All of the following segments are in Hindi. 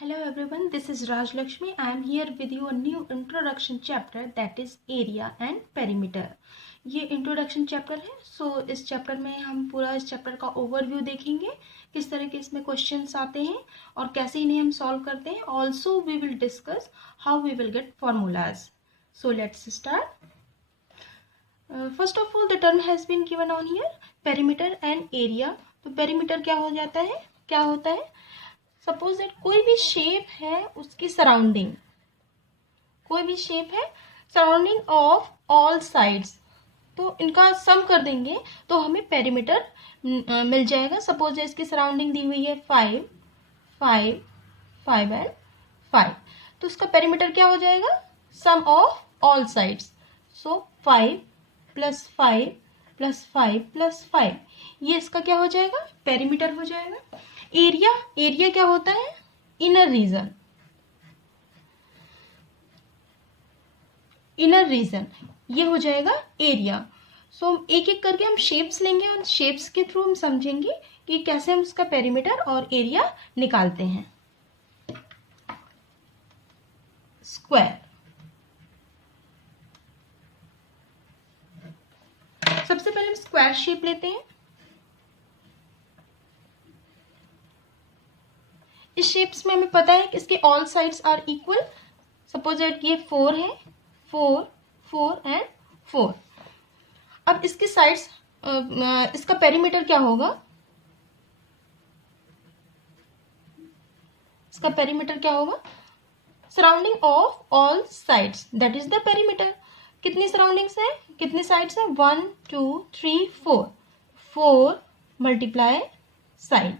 Hello everyone, this is Raj Lakshmi. I am here with you a new introduction chapter that is area and perimeter. ये इंट्रोडक्शन चैप्टर है. सो इस चैप्टर में हम पूरा इस चैप्टर का ओवरव्यू देखेंगे, किस तरह के इसमें क्वेश्चंस आते हैं और कैसे इन्हें हम सॉल्व करते हैं. Also we will discuss how we will get formulas. So let's start. First of all the term has been given on here perimeter and area. तो पेरीमीटर क्या हो जाता है, क्या होता है? सपोज दैट कोई भी शेप है उसकी सराउंडिंग, कोई भी शेप है सराउंडिंग ऑफ ऑल साइड्स, तो इनका सम कर देंगे तो हमें पेरीमीटर मिल जाएगा. सपोज इसकी सराउंडिंग दी हुई है 5, 5, 5 एंड 5, तो उसका पेरीमीटर क्या हो जाएगा? सम ऑफ ऑल साइड्स. सो 5 + 5 + 5 + 5, ये इसका क्या हो जाएगा? पेरीमीटर हो जाएगा. एरिया, एरिया क्या होता है? इनर रीजन, इनर रीजन, ये हो जाएगा एरिया. सो एक एक करके हम शेप्स लेंगे और शेप्स के थ्रू हम समझेंगे कि कैसे हम उसका पेरीमीटर और एरिया निकालते हैं. स्क्वायर, सबसे पहले हम स्क्वायर शेप लेते हैं. इस शेप्स में हमें पता है कि इसके all sides are equal. Suppose that ये 4 है, 4, 4 एंड 4. अब इसके साइड्स, इसका पेरीमीटर क्या होगा? इसका पेरीमीटर क्या होगा? Surrounding of all sides, that is the perimeter. कितनी सराउंडिंग्स है, कितने साइड्स है? 1, 2, 3, 4. 4 × साइड,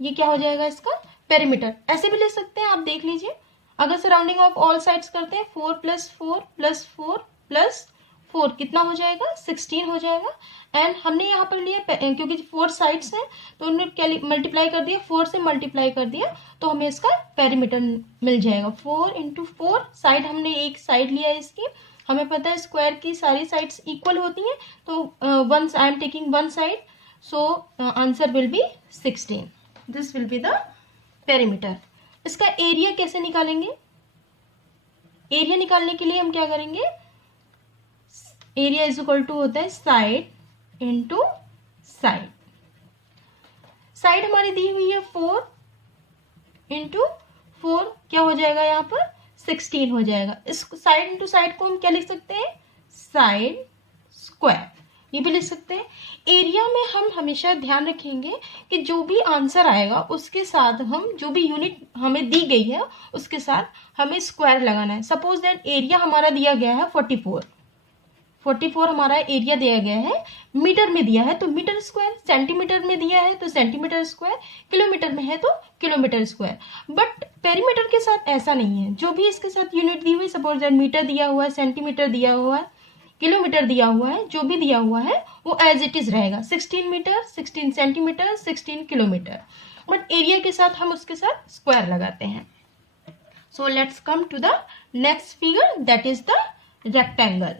ये क्या हो जाएगा? इसका पेरीमीटर. ऐसे भी ले सकते हैं, आप देख लीजिए. अगर सराउंडिंग ऑफ ऑल साइड्स करते हैं 4 + 4 + 4 + 4 कितना हो जाएगा? 16 हो जाएगा. एंड हमने यहाँ पर लिया क्योंकि 4 साइड्स हैं तो उन्होंने मल्टीप्लाई कर दिया, 4 से मल्टीप्लाई कर दिया, तो हमें इसका पेरीमीटर मिल जाएगा. 4 × 4 साइड, हमने एक साइड लिया है इसकी. हमें पता है स्क्वायर की सारी साइड्स इक्वल होती हैं, तो I am taking one side, so answer will be 16. This will be the perimeter. इसका एरिया कैसे निकालेंगे? एरिया निकालने के लिए हम क्या करेंगे? एरिया इज इक्वल टू होता है साइड इंटू साइड. साइड हमारी दी हुई है 4 × 4, क्या हो जाएगा? यहाँ पर 16 हो जाएगा. इस साइड इंटू साइड को हम क्या लिख सकते हैं? साइड स्क्वायर, ये भी लिख सकते हैं. एरिया में हम हमेशा ध्यान रखेंगे कि जो भी आंसर आएगा उसके साथ हम जो भी यूनिट हमें दी गई है उसके साथ हमें स्क्वायर लगाना है. सपोज दैट एरिया हमारा दिया गया है 44, 44 हमारा एरिया दिया गया है, मीटर में दिया है तो मीटर स्क्वायर, सेंटीमीटर में दिया है तो सेंटीमीटर स्क्वायर, किलोमीटर में है तो किलोमीटर स्क्वायर. बट पेरीमीटर के साथ ऐसा नहीं है. जो भी इसके साथ यूनिट दी हुई, सपोज दैट मीटर दिया हुआ है, सेंटीमीटर दिया हुआ है, किलोमीटर दिया हुआ है, जो भी दिया हुआ है वो एज इट इज रहेगा. 16 metre, 16 centimetre, 16 kilometre. But area के साथ हम उसके साथ स्क्वायर लगाते हैं. So let's come to the next figure, that is the rectangle.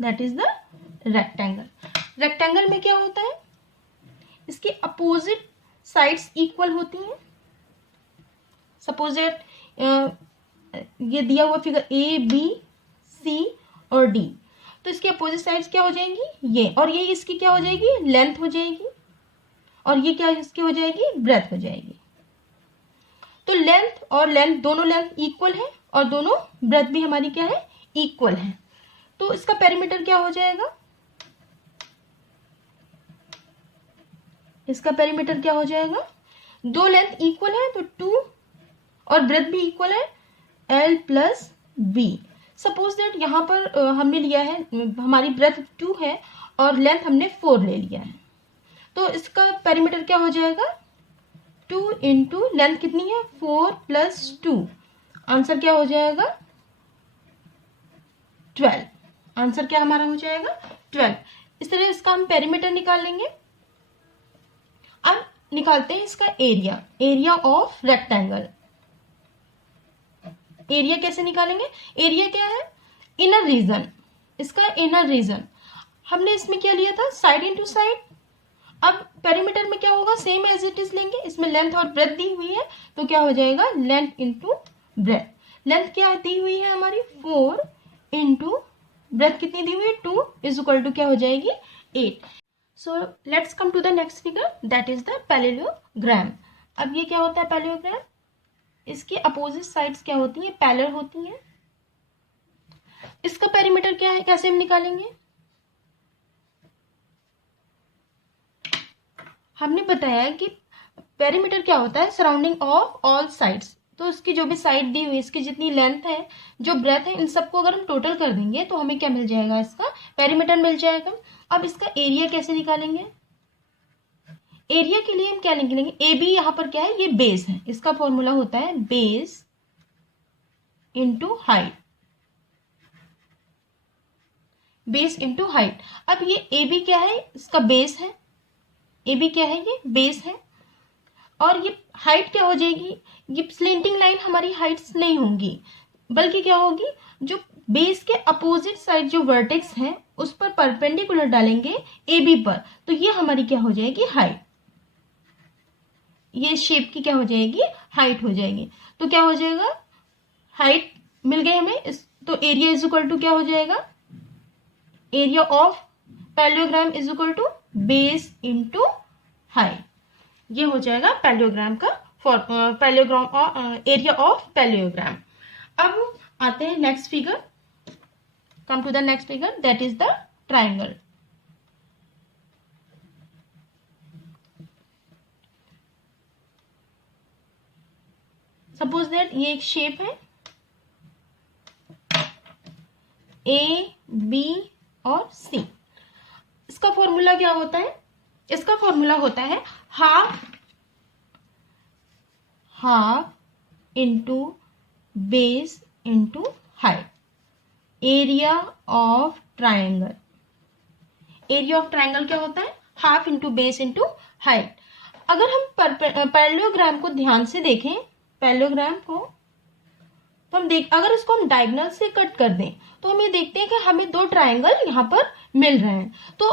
That is the rectangle. Rectangle में क्या होता है? इसकी अपोजिट साइड्स इक्वल होती हैं. सपोज दैट ये दिया हुआ फिगर ए, बी, सी और डी, तो इसकी अपोजिट साइड्स क्या हो जाएंगी? ये, और ये इसकी क्या हो जाएगी? लेंथ हो जाएगी, और ये क्या इसकी हो जाएगी? ब्रेथ हो जाएगी. तो लेंथ और लेंथ, दोनों लेंथ इक्वल है और दोनों ब्रेथ भी हमारी क्या है? इक्वल है. तो इसका पेरीमीटर क्या हो जाएगा? इसका पेरीमीटर क्या हो जाएगा? दो लेंथ इक्वल है तो 2 और ब्रेथ भी इक्वल है, L + B. सपोज दैट यहाँ पर हमने लिया है, हमारी ब्रेथ 2 है और लेंथ हमने 4 ले लिया है, तो इसका पेरीमीटर क्या हो जाएगा? 2 × लेंथ कितनी है? 4 + 2, आंसर क्या हो जाएगा? 12. आंसर क्या हमारा हो जाएगा? 12. इस तरह इसका हम पेरीमीटर निकाल लेंगे. अब निकालते हैं इसका area, area of rectangle. Area कैसे निकालेंगे? एरिया क्या है? Inner region. इसका इनर रीजन हमने इसमें क्या लिया था? Side into side. अब पेरीमीटर में क्या होगा, सेम एज इट इज लेंगे, इसमें लेंथ और ब्रेथ दी हुई है तो क्या हो जाएगा, लेंथ इंटू ब्रेथ। लेंथ क्या दी हुई है हमारी 4 इंटू ब्रेथ कितनी दी हुई है 2 इज इक्वल टू क्या हो जाएगी 8। So let's come to the next figure that is the parallelogram. अब ये क्या होता है पैरेललोग्राम, इसकी अपोजिट साइड्स क्या होती हैं, पैरेलल होती हैं। इसका पेरीमीटर क्या है, कैसे हम निकालेंगे, हमने बताया कि पेरीमीटर क्या होता है, सराउंडिंग ऑफ ऑल साइड्स। तो इसकी जो भी साइड दी हुई, इसकी जितनी लेंथ है, जो ब्रेथ है, इन सबको अगर हम टोटल कर देंगे तो हमें क्या मिल जाएगा, इसका पेरीमीटर मिल जाएगा। अब इसका एरिया कैसे निकालेंगे, एरिया के लिए हम क्या निकालेंगे, ए बी यहाँ पर क्या है, ये बेस है, इसका फॉर्मूला होता है base into height, base into height. अब ये ए बी क्या है, इसका बेस है, ए बी क्या है, ये बेस है, और ये हाइट क्या हो जाएगी, ये स्लेंटिंग लाइन हमारी हाइट्स नहीं होंगी, बल्कि क्या होगी, जो बेस के अपोजिट साइड जो वर्टेक्स है उस पर परपेंडिकुलर डालेंगे ए बी पर, तो ये हमारी क्या हो जाएगी हाइट, ये शेप की क्या हो जाएगी हाइट हो जाएगी। तो क्या हो जाएगा, हाइट मिल गई हमें, तो एरिया इज इक्वल टू क्या हो जाएगा, area of parallelogram is equal to base into height. ये हो जाएगा पैरेललोग्राम का पैरेललोग्राम एरिया ऑफ पैरेललोग्राम। अब आते हैं next figure, come to the next figure that is the triangle. Suppose that ये एक शेप है ए बी और सी। इसका फॉर्मूला क्या होता है, इसका फॉर्मूला होता है half into base into height, area of triangle. Area of triangle क्या होता है, half into base into height. अगर हम पैरेललोग्राम को ध्यान से देखें, पैरेललोग्राम को तो हम अगर इसको हम डायगोनल से कट कर दें तो हम ये देखते हैं कि हमें दो ट्राइंगल यहाँ पर मिल रहे हैं। तो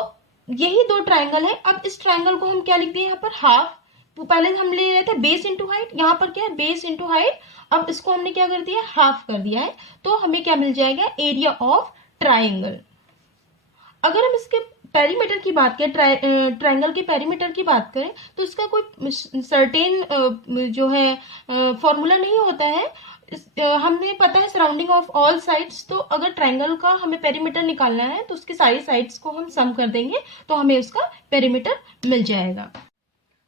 यही दो ट्राइंगल है। अब इस ट्राइंगल को हम क्या लिख दिए यहाँ पर हाफ, तो पहले हम ले रहे थे बेस इंटू हाइट, यहाँ पर क्या है बेस इंटू हाइट। अब इसको हमने क्या कर दिया, हाफ कर दिया है, तो हमें क्या मिल जाएगा, एरिया ऑफ ट्राइंगल। अगर हम इसके पेरीमीटर की बात करें, ट्राइंगल के पेरीमीटर की बात करें, तो इसका कोई सर्टेन जो है फॉर्मूला नहीं होता है। हमें पता है सराउंडिंग ऑफ ऑल साइड्स, तो अगर ट्राइंगल का हमें पेरीमीटर निकालना है तो उसकी सारी साइड्स को हम सम कर देंगे तो हमें उसका पेरीमीटर मिल जाएगा।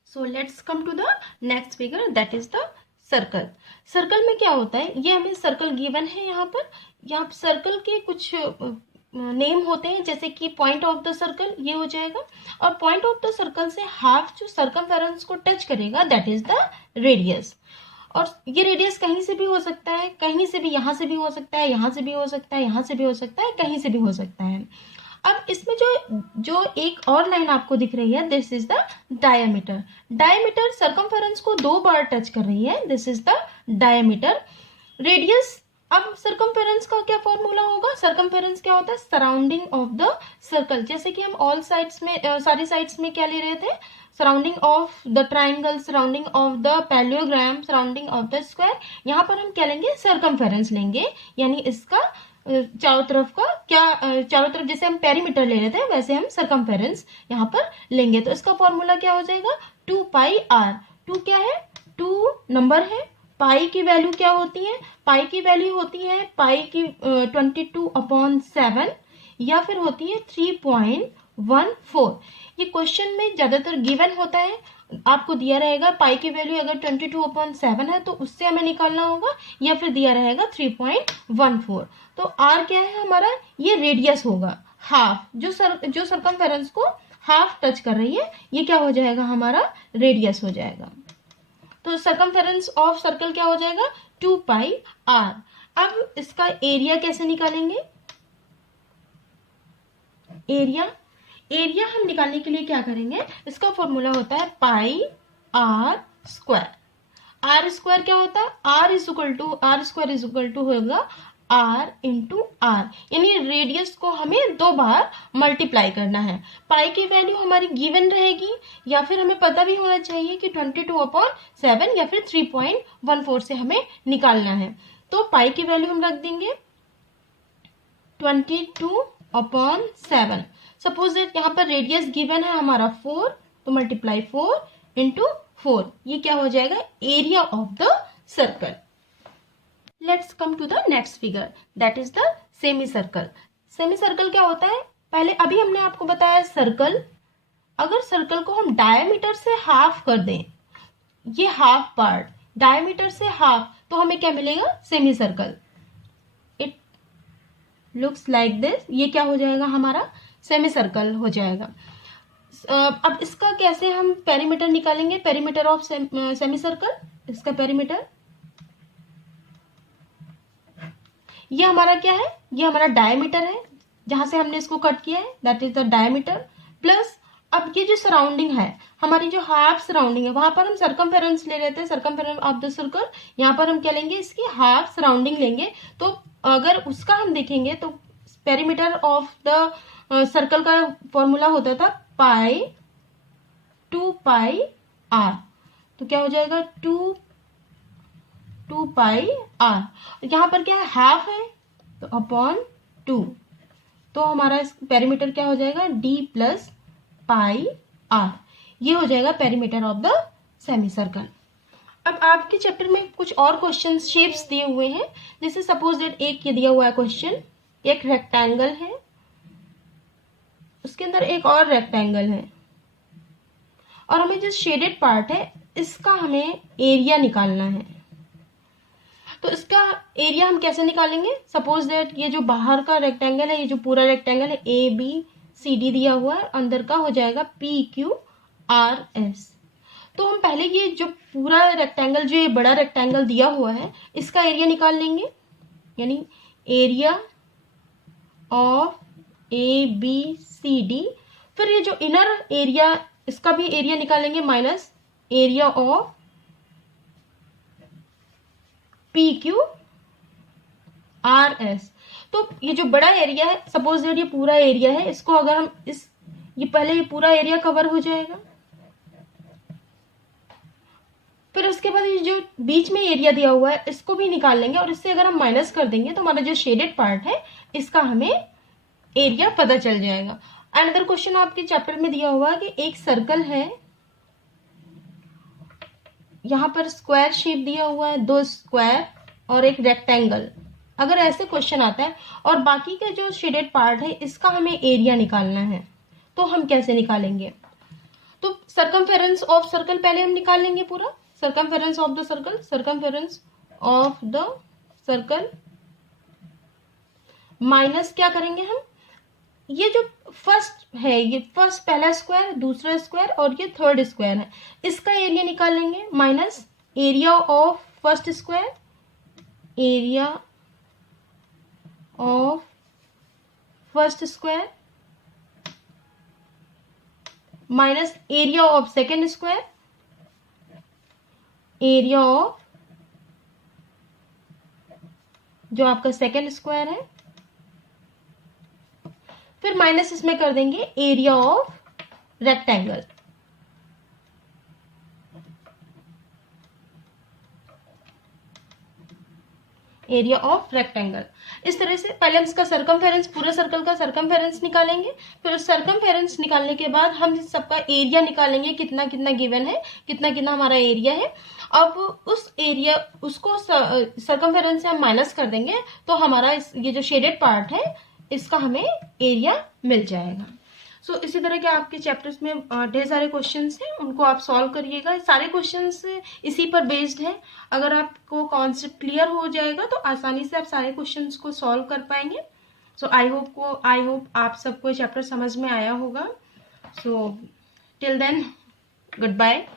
So let's come to the next figure that is the circle. Circle में क्या होता है, ये हमें सर्कल गिवन है यहाँ पर। यहाँ सर्कल के कुछ नेम होते हैं, जैसे कि पॉइंट ऑफ द सर्कल ये हो जाएगा, और पॉइंट ऑफ द सर्कल से हाफ जो सर्कमफेरेंस को टच करेगा दैट इज द रेडियस। और ये रेडियस कहीं से भी हो सकता है, कहीं से भी, यहाँ से भी हो सकता है, यहाँ से भी हो सकता है, यहाँ से भी हो सकता है, कहीं से भी हो सकता है। अब इसमें जो एक और लाइन आपको दिख रही है, this is the diameter. Diameter circumference को 2 बार टच कर रही है, this is the diameter. Radius, अब सर्कमफेरेंस का क्या फॉर्मूला होगा, सर्कमफेरेंस क्या होता है, सराउंडिंग ऑफ द सर्कल। जैसे कि हम ऑल साइड्स में, सारी साइड्स में क्या ले रहे थे, surrounding of the triangle, surrounding of the parallelogram, surrounding of the square. यहाँ पर हम क्या लेंगे, सर्कमफेरेंस लेंगे, यानी इसका चारों तरफ का क्या, चारों तरफ जैसे हम पेरीमीटर ले रहे थे वैसे हम सर्कमफेरेंस यहाँ पर लेंगे। तो इसका फॉर्मूला क्या हो जाएगा, 2 पाई आर। 2 क्या है, 2 नंबर है, पाई की वैल्यू क्या होती है, पाई की वैल्यू होती है पाई की 22/7 या फिर होती है 3.14। ये क्वेश्चन में ज्यादातर गिवन होता है, आपको दिया रहेगा पाई की वैल्यू अगर 22/7 है तो उससे हमें निकालना होगा, या फिर दिया रहेगा 3.14। तो आर क्या है हमारा, ये रेडियस होगा, हाफ, जो सर्कमफेरेंस को हाफ टच कर रही है, ये क्या हो जाएगा हमारा, रेडियस हो जाएगा। तो सर्कमफेरेंस ऑफ सर्कल क्या हो जाएगा, 2 पाई आर। अब इसका एरिया कैसे निकालेंगे, एरिया हम निकालने के लिए क्या करेंगे, इसका फॉर्मूला होता है pi r square. R square क्या होता है, r square is equal to होगा आर इंटू आर, यानी रेडियस को हमें 2 बार मल्टीप्लाई करना है। पाई की वैल्यू हमारी गिवन रहेगी, या फिर हमें पता भी होना चाहिए कि 22/7 या फिर 3.14 से हमें निकालना है। तो पाई की वैल्यू हम रख देंगे 22/7। सपोज दैट यहाँ पर रेडियस गिवन है हमारा 4, तो मल्टीप्लाई 4 इंटू 4, ये क्या हो जाएगा, area of the circle. Let's come to the next figure, that is the semi circle. Semi circle क्या होता है, पहले अभी हमने आपको बताया सर्कल। अगर सर्कल को हम डायमीटर से हाफ कर दें, ये हाफ पार्ट डायमीटर से हाफ, तो हमें क्या मिलेगा, semi circle. It looks like this, ये क्या हो जाएगा, हमारा सेमी सर्कल हो जाएगा। अब इसका कैसे हम पेरीमीटर निकालेंगे, पेरीमीटर ऑफ सेमी सर्कल, इसका पेरीमीटर, ये हमारा क्या है, ये हमारा डायमीटर है, जहां से हमने इसको कट किया है, that is the diameter, plus अब ये जो सराउंडिंग है, हमारी जो हाफ सराउंडिंग है, वहां पर हम सर्कमफेरेंस ले लेते हैं, सर्कमफेरेंस ऑफ द सर्कल। यहाँ पर हम क्या लेंगे, इसकी हाफ सराउंडिंग लेंगे। तो अगर उसका हम देखेंगे तो पेरीमीटर ऑफ द सर्कल का फॉर्मूला होता था पाई 2 r, तो क्या हो जाएगा 2 पाई r। यहाँ पर क्या है, हाफ है, तो अपॉन 2, तो हमारा इस पेरीमीटर क्या हो जाएगा, d प्लस पाई r, ये हो जाएगा perimeter of the semi circle. अब आपके चैप्टर में कुछ और क्वेश्चन शेप्स दिए हुए हैं, जैसे सपोज दैट एक ये दिया हुआ है क्वेश्चन, एक रेक्टेंगल है, उसके अंदर एक और रेक्टेंगल है, और हमें जो शेडेड पार्ट है इसका हमें एरिया निकालना है। तो इसका एरिया हम कैसे निकालेंगे, सपोज दैट ये जो बाहर का रेक्टेंगल है, ये जो पूरा रेक्टेंगल है ABCD दिया हुआ है, अंदर का हो जाएगा PQRS। तो हम पहले ये जो पूरा रेक्टेंगल, जो ये बड़ा रेक्टेंगल दिया हुआ है, इसका एरिया निकाल लेंगे, यानी एरिया ऑफ ABCD। फिर ये जो इनर एरिया, इसका भी एरिया निकालेंगे, माइनस एरिया ऑफ PQRS। तो ये जो बड़ा एरिया है, सपोज दैट ये पूरा एरिया है, इसको अगर हम ये पहले ये पूरा एरिया कवर हो जाएगा, फिर उसके बाद ये जो बीच में एरिया दिया हुआ है इसको भी निकाल लेंगे, और इससे अगर हम माइनस कर देंगे तो हमारा जो शेडेड पार्ट है इसका हमें एरिया पता चल जाएगा। अनदर क्वेश्चन आपके चैप्टर में दिया हुआ है कि एक सर्कल है, यहाँ पर स्क्वायर शेप दिया हुआ है, 2 स्क्वायर और एक रेक्टेंगल। अगर ऐसे क्वेश्चन आता है और बाकी का जो शेडेड पार्ट है इसका हमें एरिया निकालना है, तो हम कैसे निकालेंगे, तो सर्कमफेरेंस ऑफ सर्कल पहले हम निकाल लेंगे पूरा, circumference of the circle, circumference of the circle minus क्या करेंगे हम, ये जो फर्स्ट है, ये फर्स्ट पहला स्क्वायर, दूसरा स्क्वायर और ये थर्ड स्क्वायर है, इसका एरिया निकाल लेंगे, minus area of first square, area of first square, minus area of second square, area of जो आपका सेकेंड स्क्वायर है, फिर माइनस इसमें कर देंगे area of rectangle. Area of rectangle. इस तरह से पहले हम इसका सर्कमफेरेंस, पूरे सर्कल का सर्कमफेरेंस निकालेंगे, फिर सर्कमफेरेंस निकालने के बाद हम सबका एरिया निकालेंगे, कितना कितना गिवन है, कितना कितना हमारा एरिया है। अब उस एरिया उसको सर्कमफेरेंस से हम माइनस कर देंगे, तो हमारा ये जो शेडेड पार्ट है इसका हमें एरिया मिल जाएगा। सो इसी तरह के आपके चैप्टर्स में ढेर सारे क्वेश्चंस हैं, उनको आप सॉल्व करिएगा। सारे क्वेश्चंस इसी पर बेस्ड हैं। अगर आपको कॉन्सेप्ट क्लियर हो जाएगा तो आसानी से आप सारे क्वेश्चंस को सॉल्व कर पाएंगे। सो आई होप आप सबको चैप्टर समझ में आया होगा। So till then good bye.